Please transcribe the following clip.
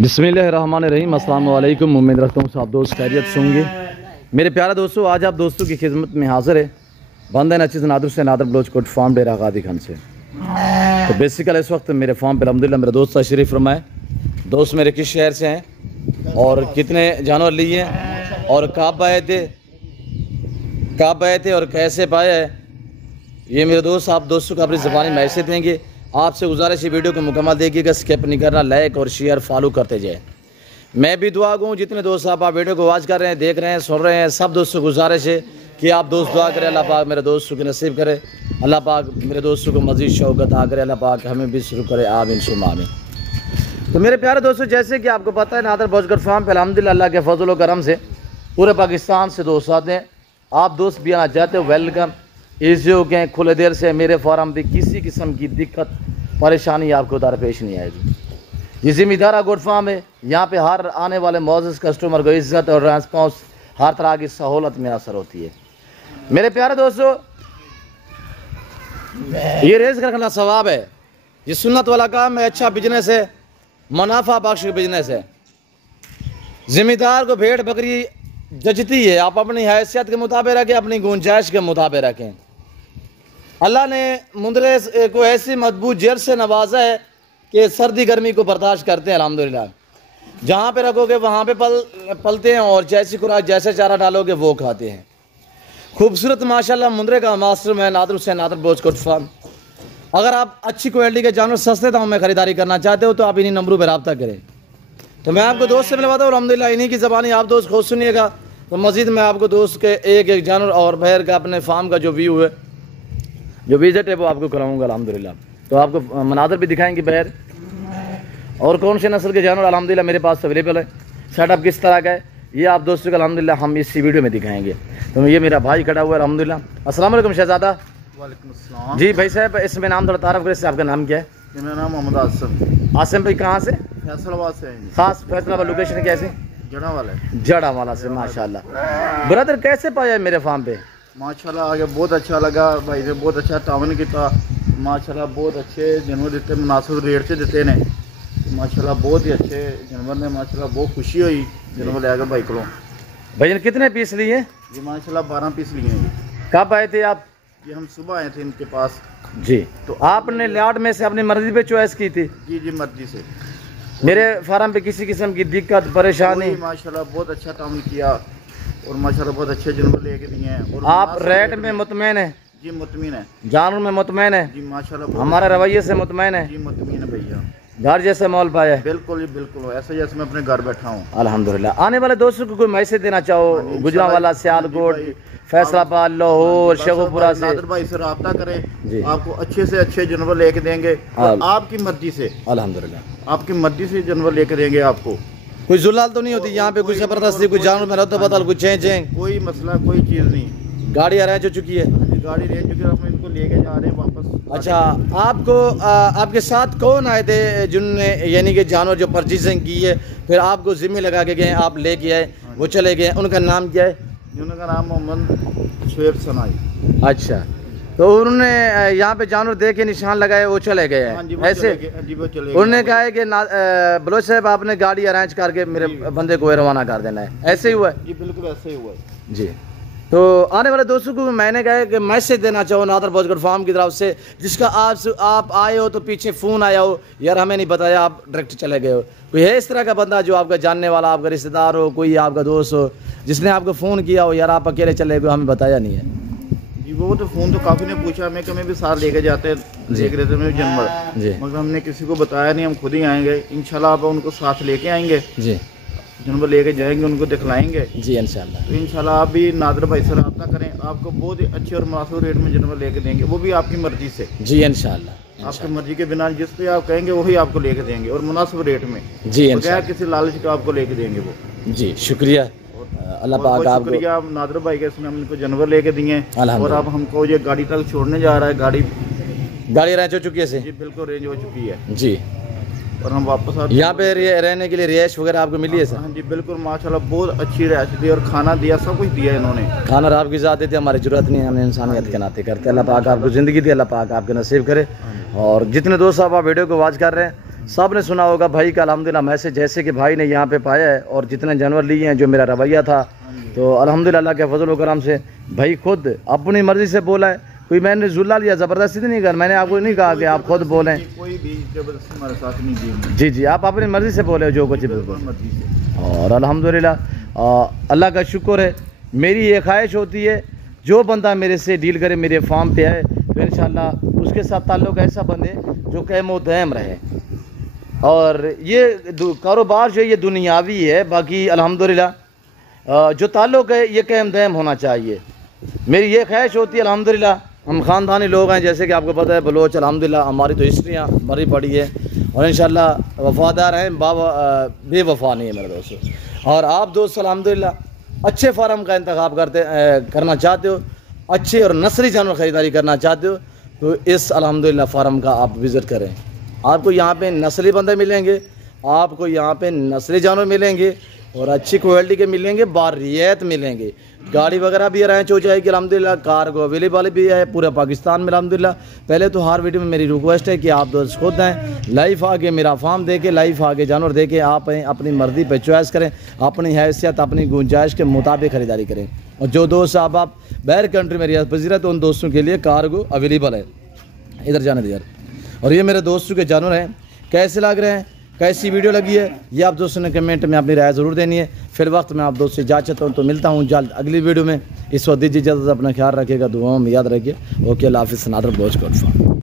बिस्मिल्लाहिर्रहमानिर्रहीम। अस्सलाम वालेकुम। उम्मीद रखता हूँ आप दोस्त खैरियत से होंगे। मेरे प्यारे दोस्तों, आज आप दोस्तों की खिदमत में हाज़िर है बंदा नचीज़ नादर से नादर बलोच कोट फार्म डेरा गादी खान से। तो बेसिकल इस वक्त मेरे फार्म पर अल्हम्दुलिल्लाह मेरे दोस्त तशरीफ़ फरमाए। दोस्त मेरे किस शहर से हैं और कितने जानवर लिए हैं और कब आए थे और कैसे पाए है, ये मेरे दोस्त आप दोस्तों को अपनी ज़बानी मैसेज देंगे। आपसे गुजारिश है वीडियो को मुकम्मल देखिएगा, स्किप नहीं करना, लाइक और शेयर फॉलो करते जाए। मैं भी दुआ गूँ जितने दोस्त आप वीडियो को वॉच कर रहे हैं, देख रहे हैं, सुन रहे हैं, सब दोस्तों को गुजारिश है कि आप दोस्त दुआ करें, अल्लाह पाक मेरे दोस्तों की नसीब करे, अल्लाह पाक मेरे दोस्तों को मज़ीद शौक़ अता करे, अल्लाह पाक हमें भी शुरू करे, आमीन सुम्मा आमीन। तो मेरे प्यारे दोस्तों, जैसे कि आपको पता है नादर बलोच कोट फार्म पे अल्हम्दुलिल्लाह अल्लाह के फजल व करम से पूरे पाकिस्तान से दोस्त आते हैं। आप दोस्त भी आना चाहते हो, वेलकम, ईजी हो गए, खुले देर से मेरे फार्म पर किसी किस्म की दिक्कत परेशानी आपको दरपेश नहीं आएगी। ये ज़िम्मेदार गोट फार्म है, यहाँ पे हर आने वाले मौजूद कस्टमर को इज्जत और रेस्पॉन्स हर तरह की सहूलत मैसर होती है। मेरे प्यारे दोस्तों, ये रेज़ रखना सवाब है, ये सुन्नत वाला काम है, अच्छा बिजनेस है, मुनाफा बख्श बिजनेस है। ज़िम्मेदार को भेड़ बकरी जचती है, आप अपनी हैसियत के मुताबिक रखें, अपनी गुंजाइश के मुताबिक रखें। अल्लाह ने मुंदरे को ऐसी मजबूत जेल से नवाजा है कि सर्दी गर्मी को बर्दाश्त करते हैं अल्हम्दुलिल्लाह। जहाँ पे रखोगे वहाँ पे पलते हैं और जैसी खुराक जैसे चारा डालोगे वो खाते हैं। खूबसूरत माशाल्लाह मुंदरे का मास्टर मैं नादर हुसैन नादर बलोच कोट फार्म। अगर आप अच्छी क्वालिटी के जानवर सस्ते दाम में ख़रीदारी करना चाहते हो तो आप इन्हीं नंबरों पर रब्ता करें। तो मैं आपको दोस्त से मिलवाता हूँ, अल्हम्दुलिल्लाह इन्हीं की ज़बानी आप दोस्त खुद सुनिएगा। तो मज़ीद मैं आपको दोस्त के एक जानवर और बहर का अपने फार्म का जो व्यू है, जो विजिट है वो आपको कराऊंगा अल्हम्दुलिल्लाह। तो आपको मनादर भी दिखाएंगे बहर और कौन से नस्ल के जानवर अल्हम्दुलिल्लाह मेरे पास अवेलेबल है, सेटअप किस तरह का है, ये आप दोस्तों को अल्हम्दुलिल्लाह हम इसी वीडियो में दिखाएंगे। तो ये मेरा भाई खड़ा हुआ है अल्हम्दुलिल्लाह। अस्सलाम वालेकुम शहजादा। वालेकुम अस्सलाम। जी भाई साहब, इसमें नाम थोड़ा तारफ़ करें, आपका नाम क्या है? मेरा नाम मोहम्मद आसिम। आसिम भाई कहाँ से? फैसलाबाद से। खास फैसलाबाद लोकेशन कैसे? जड़ा वाला से। माशाल्लाह ब्रदर, कैसे पाया है मेरे फार्म पे? माशाल्लाह आगे बहुत अच्छा लगा, भाई ने बहुत अच्छा तावन किया, माशाल्लाह बहुत अच्छे जानवर देते, मुनासिब रेट से देते ने, माशाल्लाह बहुत ही अच्छे जानवर ने, माशाल्लाह बहुत खुशी हुई जानवर ले भाई को। भाई कितने पीस लिए? जी माशाल्लाह 12 पीस लिए हैं। कब आए थे आप? जी हम सुबह आए थे इनके पास। जी, तो आपने लाट में से अपनी मर्जी पे चॉइस की थी? जी जी मर्जी से। मेरे फार्म पे किसी किस्म की दिक्कत परेशानी? माशाल्लाह बहुत अच्छा तावन किया और माशाल्लाह बहुत अच्छे जानवर लेके दिए हैं। और आप रेट में मुतमैन है? जी मुतमईन है। जानवर में मुतमैन है? जी माशाल्लाह। हमारे रवैये से मुतमैन है? जी मुतमईन है भैया। घर जैसे मॉल पाया है? बिल्कुल बिल्कुल ऐसे जैसे मैं अपने घर बैठा हूँ अल्हम्दुलिल्लाह। आने वाले दोस्तों को कोई मैसेज देना चाहो? गुजरांवाला, सियालकोट, फैसलाबाद, लाहौर, शेखुपुरा से नादर भाई से रब्ता करें, आपको अच्छे से अच्छे जानवर लेके देंगे और आपकी मर्जी से, अल्हम्दुलिल्लाह आपकी मर्जी से जानवर लेके देंगे आपको। कोई जुलाल तो नहीं होती यहाँ पे? कोई जबरदस्ती, कोई जानवर में रद्द बदल, कुछ चेंज? कोई मसला, कोई चीज़ नहीं। गाड़ी अरेंज हो चुकी है? गाड़ी रेंज चुकी है, हम इनको लेके जा रहे हैं वापस। अच्छा, आपको आपके साथ कौन आए थे जिनने यानी कि जानवर जो परचेजिंग की है, फिर आपको जिम्मे लगा के गए, आप लेके आए, वो चले गए, उनका नाम क्या है? उनका नाम मोहम्मद शुएब सनाई। अच्छा, तो उन्होंने यहाँ पे जानवर दे के निशान लगाए, वो चले गए हैं ऐसे? उन्होंने कहा है कि बलोच साहब आपने गाड़ी अरेंज करके मेरे बंदे को रवाना कर देना है, ऐसे ही हुआ है? जी बिल्कुल ऐसे ही हुआ है जी। तो आने वाले दोस्तों को मैंने कहा कि मैसेज देना चाहो नादर बलोच कोट फार्म की तरफ से, जिसका आप आए हो तो पीछे फ़ोन आया हो, यार हमें नहीं बताया, आप डायरेक्ट चले गए हो। कोई है इस तरह का बंदा जो आपका जानने वाला, आपका रिश्तेदार हो, कोई आपका दोस्त हो जिसने आपको फ़ोन किया हो, यार आप अकेले चले गए, हमें बताया नहीं है? जी वो तो फ़ोन तो काफ़ी ने पूछा, मैं कि मैं भी साथ लेके जाते हैं, देख रहे थे मेरे जानवर जी, मगर हमने किसी को बताया नहीं, हम खुद ही आएंगे इंशाल्लाह। आप उनको साथ लेके आएंगे जी, जानवर लेके जाएंगे, उनको दिखलाएंगे जी इंशाल्लाह। तो इंशाल्लाह आप भी नादर भाई से रब्ता करें, आपको बहुत ही अच्छे और मुनासिब रेट में जानवर लेके देंगे, वो भी आपकी मर्जी से जी इंशाल्लाह। आपकी मर्जी के बिना जिस पे आप कहेंगे वही आपको लेके देंगे और मुनासिब रेट में जी, बगैर किसी लालच का आपको लेके देंगे वो जी। शुक्रिया, अल्लाह पाक आपको शुक्रिया नादर भाई के, इसमें हमको जानवर लेके दिए और अब हमको ये गाड़ी तक छोड़ने जा रहा है। गाड़ी रेंज हो चुकी है? जी बिल्कुल रेंज हो चुकी है जी, और हम वापस आते यहाँ पे रहने के लिए रिहाइश वगैरह आपको मिली है सर? हाँ जी बिल्कुल माशाल्लाह बहुत अच्छी रिहाइश दी और खाना दिया, सब कुछ दिया इन्होंने। खाना आपकी ज़ात देते, हमारी जरूरत नहीं है, हमने इंसानियत के नाते करते। अल्लाह पाक आपको ज़िंदगी दी, अल्लाह पाक आपके नसीब करे। और जितने दोस्त आप वीडियो को वॉच कर रहे हैं सब ने सुना होगा भाई का अल्हम्दुलिल्लाह मैसेज, जैसे कि भाई ने यहाँ पे पाया है और जितने जानवर लिए हैं, जो मेरा रवैया था, तो अल्हम्दुलिल्लाह के फजल व करम से भाई खुद अपनी मर्ज़ी से बोला है। कोई मैंने जुल्ला लिया, ज़बरदस्ती नहीं कर, मैंने आपको नहीं कहा कि आप खुद बोलें, कोई भी जबरदस्ती हमारे साथ नहीं की। जी जी, आप अपनी मर्ज़ी से बोले जो कुछ बिल्कुल। और अल्हम्दुलिल्लाह अल्लाह का शुक्र है। मेरी ये ख्वाहिश होती है जो बंदा मेरे से डील करे, मेरे फार्म पे आए, तो इंशाल्लाह उसके साथ ताल्लुक़ ऐसा बने जो क़ायम व दायम रहे। और ये कारोबार जो ये दुनियावी है, बाकी अल्हम्दुलिल्लाह जो ताल्लुक़ है ये क़ायम दायम होना चाहिए। मेरी ये ख्वाहिश होती है। अल्हम्दुलिल्लाह हम ख़ानदानी लोग हैं, जैसे कि आपको पता है बलोच, अल्हम्दुलिल्लाह हमारी तो हिस्ट्रियाँ भरी पड़ी है और इंशाल्लाह वफ़ादार हैं, बेवफ़ा नहीं है मेरे दोस्त। और आप दोस्त अल्हम्दुलिल्लाह अच्छे फार्म का इंतखाब करना चाहते हो, अच्छे और नस्ली जानवर ख़रीदारी करना चाहते हो, तो इस अल्हम्दुलिल्लाह फार्म का आप विज़िट करें। आपको यहाँ पे नस्ली बंदे मिलेंगे, आपको यहाँ पे नस्ली जानवर मिलेंगे और अच्छी क्वालिटी के मिलेंगे, बारियत मिलेंगे। गाड़ी वगैरह भी अरेंज हो जाएगी अल्हम्दुलिल्लाह, कार्गो अवेलेबल भी है पूरे पाकिस्तान में अल्हम्दुलिल्लाह। पहले तो हर वीडियो में मेरी रिक्वेस्ट है कि आप दोस्त खुद हैं, लाइव आके मेरा फार्म देके, लाइव आके जानवर देके आप अपनी मर्ज़ी पे चॉइस करें, अपनी हैसियत अपनी गुंजाइश के मुताबिक ख़रीदारी करें। और जो दोस्त आप बाहर कंट्री में रियासत पजीर है, तो उन दोस्तों के लिए कार्गो अवेलेबल है। इधर जाने दे यार। और ये मेरे दोस्तों के जानवर हैं, कैसे लग रहे हैं, कैसी वीडियो लगी है, ये आप दोस्तों ने कमेंट में अपनी राय ज़रूर देनी है। फिर वक्त मैं आप दोस्त से इजाज़त चाहता हूँ, तो मिलता हूँ जल्द अगली वीडियो में। इस वक्त दीजिए इजाज़त, अपना ख्याल रखिएगा, दुआओं में याद रखिए। ओके, अल्लाह हाफ़िज़। नादर बोझ